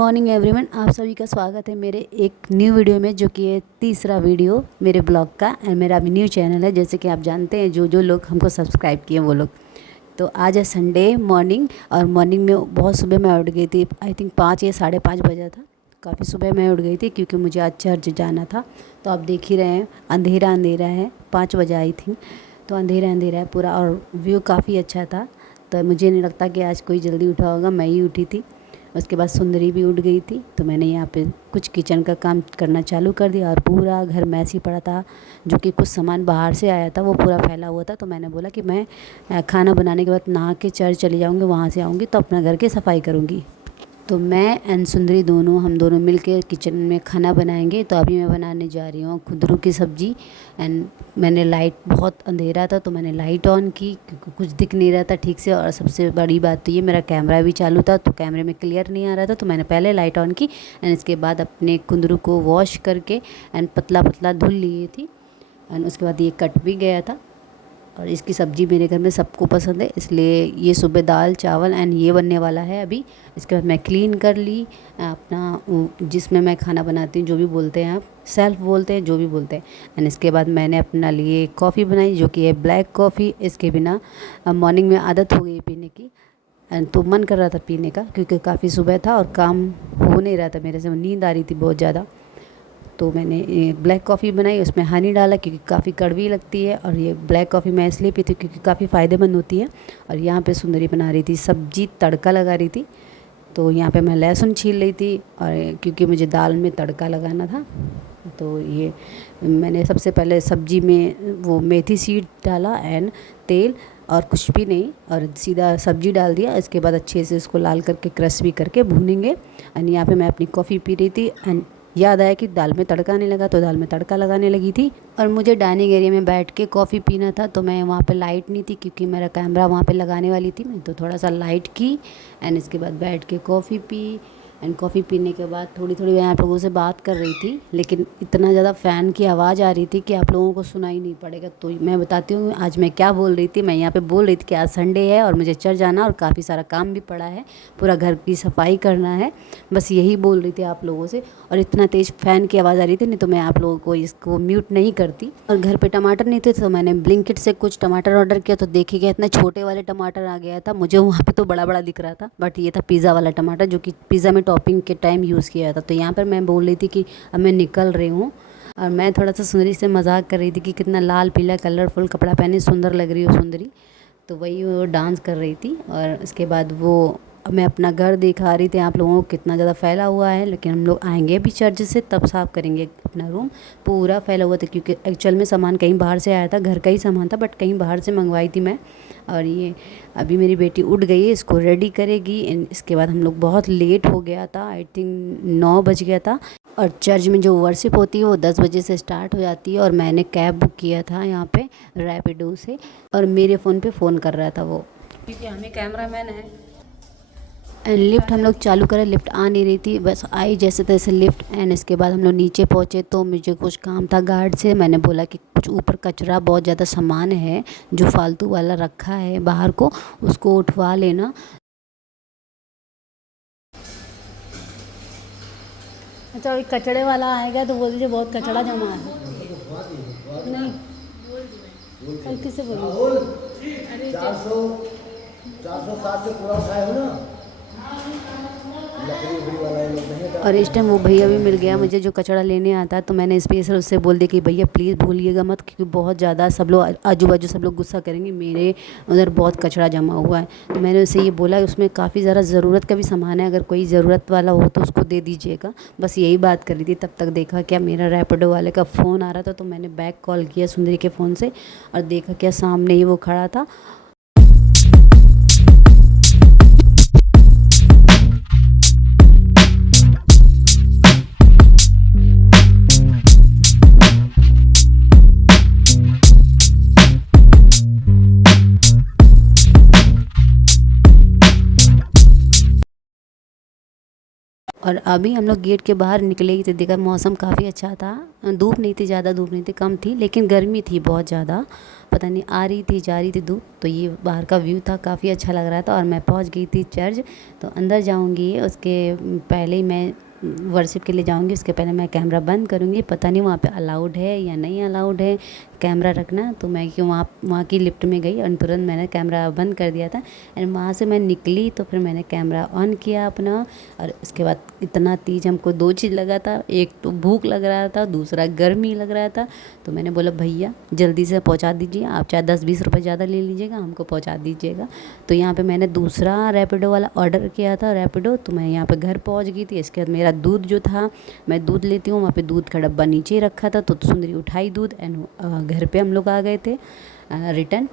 Morning everyone, आप सभी का स्वागत है मेरे एक न्यू वीडियो में, जो कि है तीसरा वीडियो मेरे ब्लॉग का। एंड मेरा अभी न्यू चैनल है, जैसे कि आप जानते हैं जो लोग हमको सब्सक्राइब किए वो लोग। तो आज है संडे मॉर्निंग, और मॉर्निंग में बहुत सुबह मैं उठ गई थी। आई थिंक 5 या 5:30 बजा था। काफ़ी सुबह मैं उठ गई थी क्योंकि मुझे आज चर्च जाना था। तो आप देख ही रहे हैं, अंधेरा अंधेरा है, 5 बजे आई थी। तो अंधेरा अंधेरा है पूरा, और व्यू काफ़ी अच्छा था। तो मुझे नहीं लगता कि आज कोई जल्दी उठा होगा, मैं ही उठी थी। उसके बाद सुंदरी भी उठ गई थी। तो मैंने यहाँ पे कुछ किचन का काम करना चालू कर दिया, और पूरा घर मैसी पड़ा था, जो कि कुछ सामान बाहर से आया था वो पूरा फैला हुआ था। तो मैंने बोला कि मैं खाना बनाने के बाद नहा के चर्च चली जाऊँगी, वहाँ से आऊँगी तो अपना घर की सफाई करूँगी। तो मैं एंड सुंदरी हम दोनों मिल के किचन में खाना बनाएंगे। तो अभी मैं बनाने जा रही हूँ खुदरू की सब्ज़ी। एंड मैंने लाइट, बहुत अंधेरा था तो मैंने लाइट ऑन की क्योंकि कुछ दिख नहीं रहा था ठीक से। और सबसे बड़ी बात तो ये, मेरा कैमरा भी चालू था तो कैमरे में क्लियर नहीं आ रहा था। तो मैंने पहले लाइट ऑन की एंड इसके बाद अपने कुंदरू को वॉश करके एंड पतला पतला धुल लिए थी। एंड उसके बाद ये कट भी गया था। और इसकी सब्ज़ी मेरे घर में सबको पसंद है, इसलिए ये सुबह दाल चावल एंड ये बनने वाला है अभी। इसके बाद मैं क्लीन कर ली अपना, जिसमें मैं खाना बनाती हूँ, जो भी बोलते हैं आप, सेल्फ बोलते हैं, जो भी बोलते हैं। एंड इसके बाद मैंने अपना लिए कॉफ़ी बनाई, जो कि है ब्लैक कॉफ़ी। इसके बिना मॉर्निंग में आदत हो गई पीने की, एंड तो मन कर रहा था पीने का क्योंकि काफ़ी सुबह था और काम हो नहीं रहा था मेरे से, नींद आ रही थी बहुत ज़्यादा। तो मैंने ये ब्लैक कॉफ़ी बनाई, उसमें हनी डाला क्योंकि काफ़ी कड़वी लगती है। और ये ब्लैक कॉफ़ी मैं इसलिए पीती हूँ क्योंकि काफ़ी फ़ायदेमंद होती है। और यहाँ पे सुंदरी बना रही थी सब्जी, तड़का लगा रही थी। तो यहाँ पे मैं लहसुन छील रही थी, और क्योंकि मुझे दाल में तड़का लगाना था। तो ये मैंने सबसे पहले सब्जी में वो मेथी सीड डाला एंड तेल, और कुछ भी नहीं, और सीधा सब्जी डाल दिया। इसके बाद अच्छे से इसको लाल करके क्रस्पी करके भूनेंगे। एंड यहाँ पे मैं अपनी कॉफ़ी पी रही थी एंड याद आया कि दाल में तड़का नहीं लगा, तो दाल में तड़का लगाने लगी थी। और मुझे डाइनिंग एरिया में बैठ के कॉफ़ी पीना था, तो मैं वहाँ पे लाइट नहीं थी क्योंकि मेरा कैमरा वहाँ पे लगाने वाली थी मैं। तो थोड़ा सा लाइट की एंड इसके बाद बैठ के कॉफ़ी पी। एंड कॉफ़ी पीने के बाद थोड़ी थोड़ी मैं आप लोगों से बात कर रही थी, लेकिन इतना ज़्यादा फ़ैन की आवाज़ आ रही थी कि आप लोगों को सुनाई नहीं पड़ेगा। तो मैं बताती हूँ आज मैं क्या बोल रही थी। मैं यहाँ पे बोल रही थी कि आज संडे है और मुझे चर्च जाना और काफ़ी सारा काम भी पड़ा है, पूरा घर की सफाई करना है, बस यही बोल रही थी आप लोगों से। और इतना तेज़ फ़ैन की आवाज़ आ रही थी, नहीं तो मैं आप लोगों को इसको म्यूट नहीं करती। और घर पे टमाटर नहीं थे तो मैंने ब्लिंकिट से कुछ टमाटर ऑर्डर किया। तो देखिएगा इतना छोटे वाले टमाटर आ गया था, मुझे वहाँ पे तो बड़ा बड़ा दिख रहा था, बट ये था पिज़्ज़ा वाला टमाटर, जो कि पिज़्ज़ा में टॉपिंग के टाइम यूज़ किया था। तो यहाँ पर मैं बोल रही थी कि अब मैं निकल रही हूँ, और मैं थोड़ा सा सुंदरी से मजाक कर रही थी कि कितना लाल पीला कलरफुल कपड़ा पहने सुंदर लग रही हो सुंदरी। तो वही वो डांस कर रही थी। और उसके बाद वो मैं अपना घर दिखा रही थी आप लोगों को, कितना ज़्यादा फैला हुआ है। लेकिन हम लोग आएंगे अभी चर्च से, तब साफ़ करेंगे अपना रूम। पूरा फैला हुआ था क्योंकि एक्चुअल में सामान कहीं बाहर से आया था, घर का ही सामान था, बट कहीं बाहर से मंगवाई थी मैं। और ये अभी मेरी बेटी उठ गई है, इसको रेडी करेगी। इसके बाद हम लोग, बहुत लेट हो गया था, आई थिंक 9 बज गया था। और चर्च में जो वर्शिप होती है वो 10 बजे से स्टार्ट हो जाती है। और मैंने कैब बुक किया था यहाँ पे रैपिडो से, और मेरे फ़ोन पे फ़ोन कर रहा था वो, क्योंकि हमें कैमरामैन है। लिफ्ट हम लोग चालू करें, लिफ्ट आ नहीं रही थी, बस आई जैसे तैसे लिफ्ट। एंड इसके बाद हम लोग नीचे पहुँचे तो मुझे कुछ काम था गार्ड से। मैंने बोला कि कुछ ऊपर कचरा, बहुत ज़्यादा सामान है जो फालतू वाला रखा है बाहर को, उसको उठवा लेना। अच्छा, वही कचड़े वाला आएगा तो बोल दीजिए बहुत कचड़ा जमा है। नहीं, गलती से बोलिए। 407 से पूरा उठाए हो ना। और इस टाइम वो भैया भी मिल गया मुझे जो कचरा लेने आता है। तो मैंने स्पेशल उससे बोल दिया कि भैया प्लीज़ भूलिएगा मत, क्योंकि बहुत ज़्यादा सब लोग आजू बाजू सब लोग गुस्सा करेंगे, मेरे उधर बहुत कचरा जमा हुआ है। तो मैंने उससे ये बोला, उसमें काफ़ी ज़्यादा ज़रूरत का भी सामान है, अगर कोई ज़रूरत वाला हो तो उसको दे दीजिएगा। बस यही बात कर रही थी, तब तक देखा क्या मेरा रैपिडो वाले का फ़ोन आ रहा था। तो मैंने बैक कॉल किया सुंदरी के फ़ोन से, और देखा क्या सामने ही वो खड़ा था। और अभी हम लोग गेट के बाहर निकले ही थे, देखा मौसम काफ़ी अच्छा था, धूप नहीं थी, ज़्यादा धूप नहीं थी, कम थी, लेकिन गर्मी थी बहुत ज़्यादा, पता नहीं आ रही थी जा रही थी धूप। तो ये बाहर का व्यू था, काफ़ी अच्छा लग रहा था। और मैं पहुंच गई थी चर्च। तो अंदर जाऊंगी उसके पहले ही मैं वर्शिप के लिए जाऊंगी, उसके पहले मैं कैमरा बंद करूंगी। पता नहीं वहाँ पे अलाउड है या नहीं अलाउड है कैमरा रखना, तो मैं क्यों वहाँ की लिफ्ट में गई और तुरंत मैंने कैमरा बंद कर दिया था। एंड वहाँ से मैं निकली तो फिर मैंने कैमरा ऑन किया अपना। और उसके बाद इतना तेज हमको दो चीज़ लगा था, एक तो भूख लग रहा था, दूसरा गर्मी लग रहा था। तो मैंने बोला भैया जल्दी से पहुँचा दीजिए, आप चाहे 10-20 रुपये ज़्यादा ले लीजिएगा, हमको पहुँचा दीजिएगा। तो यहाँ पर मैंने दूसरा रैपिडो वाला ऑर्डर किया था, रैपिडो। तो मैं यहाँ पर घर पहुँच गई थी। इसके बाद मेरा दूध जो था, मैं दूध लेती हूँ, वहाँ पे दूध का डब्बा नीचे ही रखा था। तो सुंदरी उठाई दूध एंड घर पे हम लोग आ गए थे रिटर्न।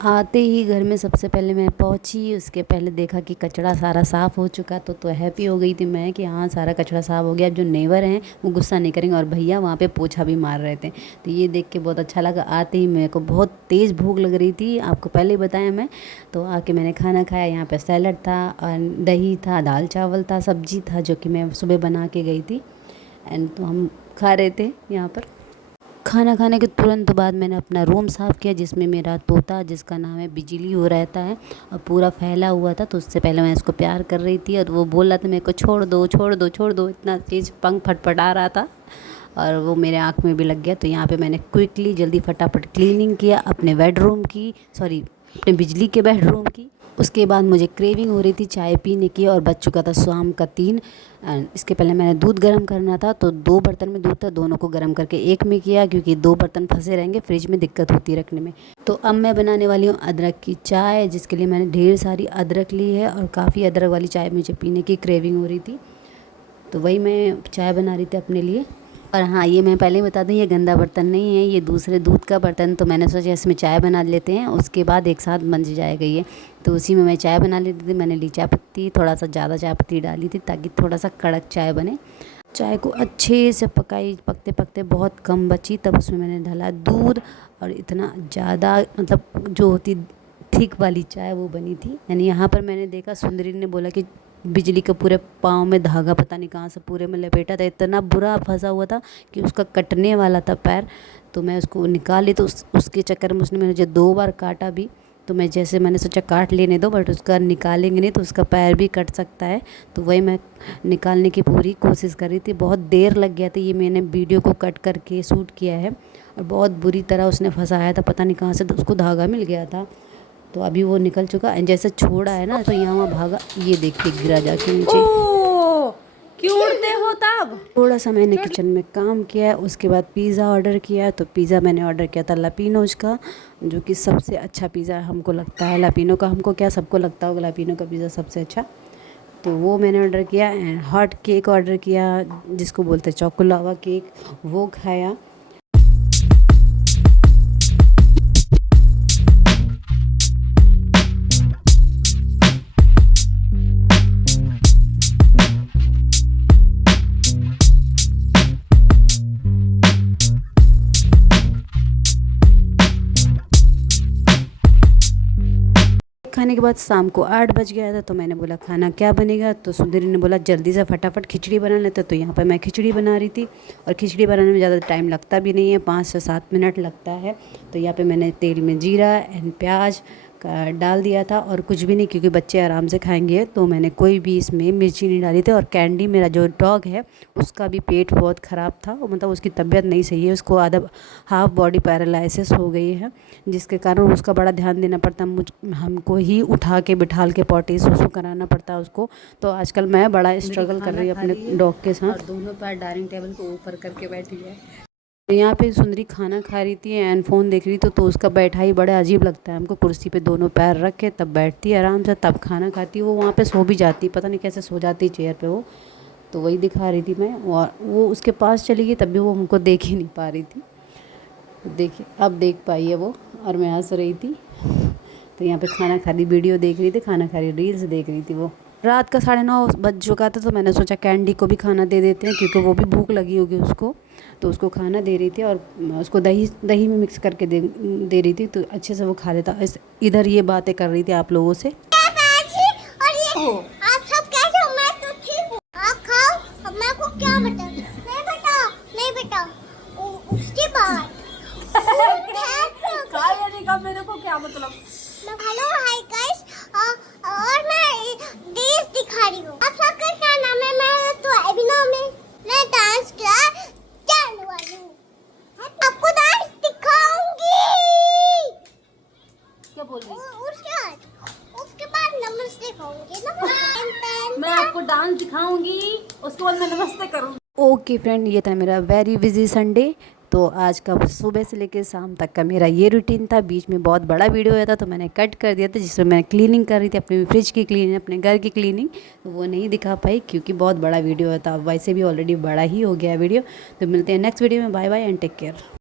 आते ही घर में सबसे पहले मैं पहुंची, उसके पहले देखा कि कचरा सारा साफ़ हो चुका। तो हैप्पी हो गई थी मैं कि हाँ सारा कचरा साफ़ हो गया। अब जो नेवर हैं वो गुस्सा नहीं करेंगे। और भैया वहाँ पे पोछा भी मार रहे थे, तो ये देख के बहुत अच्छा लगा। आते ही मेरे को बहुत तेज़ भूख लग रही थी, आपको पहले ही बताया मैं। तो आके मैंने खाना खाया। यहाँ पर सैलड था और दही था, दाल चावल था, सब्जी था, जो कि मैं सुबह बना के गई थी। एंड तो हम खा रहे थे यहाँ पर। खाना खाने के तुरंत बाद मैंने अपना रूम साफ़ किया, जिसमें मेरा तोता, जिसका नाम है बिजली, वो रहता है और पूरा फैला हुआ था। तो उससे पहले मैं इसको प्यार कर रही थी और वो बोल रहा था मेरे को छोड़ दो छोड़ दो छोड़ दो, इतना तेज़ पंख फटफटा रहा था और वो मेरे आँख में भी लग गया। तो यहाँ पे मैंने क्विकली जल्दी फटाफट क्लीनिंग किया अपने बेडरूम की, सॉरी अपने बिजली के बेडरूम की। उसके बाद मुझे क्रेविंग हो रही थी चाय पीने की और बज चुका था शाम का 3। इसके पहले मैंने दूध गर्म करना था, तो 2 बर्तन में दूध था, दोनों को गर्म करके एक में किया, क्योंकि 2 बर्तन फंसे रहेंगे, फ्रिज में दिक्कत होती है रखने में। तो अब मैं बनाने वाली हूँ अदरक की चाय, जिसके लिए मैंने ढेर सारी अदरक ली है और काफ़ी अदरक वाली चाय मुझे पीने की क्रेविंग हो रही थी। तो वही मैं चाय बना रही थी अपने लिए। और हाँ, ये मैं पहले ही बता दूँ, ये गंदा बर्तन नहीं है, ये दूसरे दूध का बर्तन। तो मैंने सोचा इसमें चाय बना लेते हैं, उसके बाद एक साथ बन जाएगा ये। तो उसी में मैं चाय बना लेती थी। मैंने ली चाय पत्ती, थोड़ा सा ज़्यादा चाय पत्ती डाली थी ताकि थोड़ा सा कड़क चाय बने। चाय को अच्छे से पकाई, पकते पकते बहुत कम बची, तब उसमें मैंने डाला दूध। और इतना ज़्यादा मतलब जो होती थिक वाली चाय वो बनी थी। यानी यहाँ पर मैंने देखा, सुंदरी ने बोला कि बिजली के पूरे पाँव में धागा पता नहीं कहाँ से पूरे में लपेटा था, इतना बुरा फंसा हुआ था कि उसका कटने वाला था पैर। तो मैं उसको निकाल ली, तो उसके चक्कर में उसने मुझे 2 बार काटा भी। तो मैंने सोचा काट लेने दो, बट उसका निकालेंगे नहीं तो उसका पैर भी कट सकता है। तो वही मैं निकालने की पूरी कोशिश कर रही थी। बहुत देर लग गया था, ये मैंने वीडियो को कट करके शूट किया है। और बहुत बुरी तरह उसने फंसाया था, पता नहीं कहाँ से तो उसको धागा मिल गया था। तो अभी वो निकल चुका, जैसे छोड़ा है ना तो यहाँ वहाँ भागा, ये देखिए गिरा जाके नीचे। क्यों उड़ते हो तब? थोड़ा सा मैंने किचन में काम किया, उसके बाद पिज़्ज़ा ऑर्डर किया। तो पिज़्ज़ा मैंने ऑर्डर किया था लापिनोज का, जो कि सबसे अच्छा पिज़्ज़ा हमको लगता है। लापिनो का, हमको क्या सबको लगता होगा लापिनो का पिज़्ज़ा सबसे अच्छा। तो वो मैंने ऑर्डर किया। एंड हॉट केक ऑर्डर किया, जिसको बोलते हैं चॉकोलावा केक, वो खाया। खाने के बाद शाम को 8 बज गया था। तो मैंने बोला खाना क्या बनेगा, तो सुंदरी ने बोला जल्दी से फटाफट खिचड़ी बना लेते। तो यहाँ पर मैं खिचड़ी बना रही थी, और खिचड़ी बनाने में ज़्यादा टाइम लगता भी नहीं है, 5 से 7 मिनट लगता है। तो यहाँ पे मैंने तेल में जीरा एंड प्याज का डाल दिया था, और कुछ भी नहीं, क्योंकि बच्चे आराम से खाएंगे। तो मैंने कोई भी इसमें मिर्ची नहीं डाली थी। और कैंडी, मेरा जो डॉग है, उसका भी पेट बहुत ख़राब था, मतलब उसकी तबीयत नहीं सही है, उसको हाफ बॉडी पैरालिसिस हो गई है, जिसके कारण उसका बड़ा ध्यान देना पड़ता है। हमको ही उठा के बिठाल के पॉटी सुसु कराना पड़ता है उसको। तो आजकल मैं बड़ा स्ट्रगल कर रही हूँ अपने डॉग के साथ। दोनों पैर डाइनिंग टेबल को ऊपर करके बैठी है। यहाँ पे सुंदरी खाना खा रही थी एंड फ़ोन देख रही थी। तो उसका बैठा ही बड़ा अजीब लगता है हमको, कुर्सी पे दोनों पैर रख के तब बैठती है आराम से, तब खाना खाती। वो वहाँ पे सो भी जाती, पता नहीं कैसे सो जाती चेयर पे वो। तो वही दिखा रही थी मैं, और वो उसके पास चली गई, तब भी वो हमको देख ही नहीं पा रही थी। देखिए अब देख पाई है वो, और मैं हंस रही थी। तो यहाँ पे खाना खा रही, वीडियो देख रही थी, खाना खा रही, रील्स देख रही थी वो। रात का 9:30 बज चुका था। तो मैंने सोचा कैंडी को भी खाना दे देते हैं, क्योंकि वो भी भूख लगी होगी उसको। तो उसको खाना दे रही थी, और उसको दही में मिक्स करके दे रही थी, तो अच्छे से वो खा लेता। इधर ये बातें कर रही थी आप लोगों से। आप सब कैसे हो? मैं तो ठीक हूँ। आप खाओ। उसके बाद खा या नहीं खा मेरे को क्या मतलब। हेलो हाय गाइस, और मैं देश दिखा रही हूँ। आप सबका क्या नाम है? मैं तो अभिनव में मैं डांस क्लास चालू वाली हूँ। आपको डांस दिखाऊंगी। क्या बोल रही उसके बाद नमस्ते दिखाऊंगी ना। मैं आपको डांस दिखाऊंगी, उसके बाद मैं नमस्ते करूंगी। ओके फ्रेंड, ये था मेरा वेरी बिजी संडे। तो आज का सुबह से लेकर शाम तक का मेरा ये रूटीन था। बीच में बहुत बड़ा वीडियो आया था तो मैंने कट कर दिया था, जिसमें मैं क्लीनिंग कर रही थी, अपने फ्रिज की क्लीनिंग, अपने घर की क्लीनिंग। तो वो नहीं दिखा पाई क्योंकि बहुत बड़ा वीडियो था। वैसे भी ऑलरेडी बड़ा ही हो गया वीडियो। तो मिलते हैं नेक्स्ट वीडियो में। Bye bye and take care.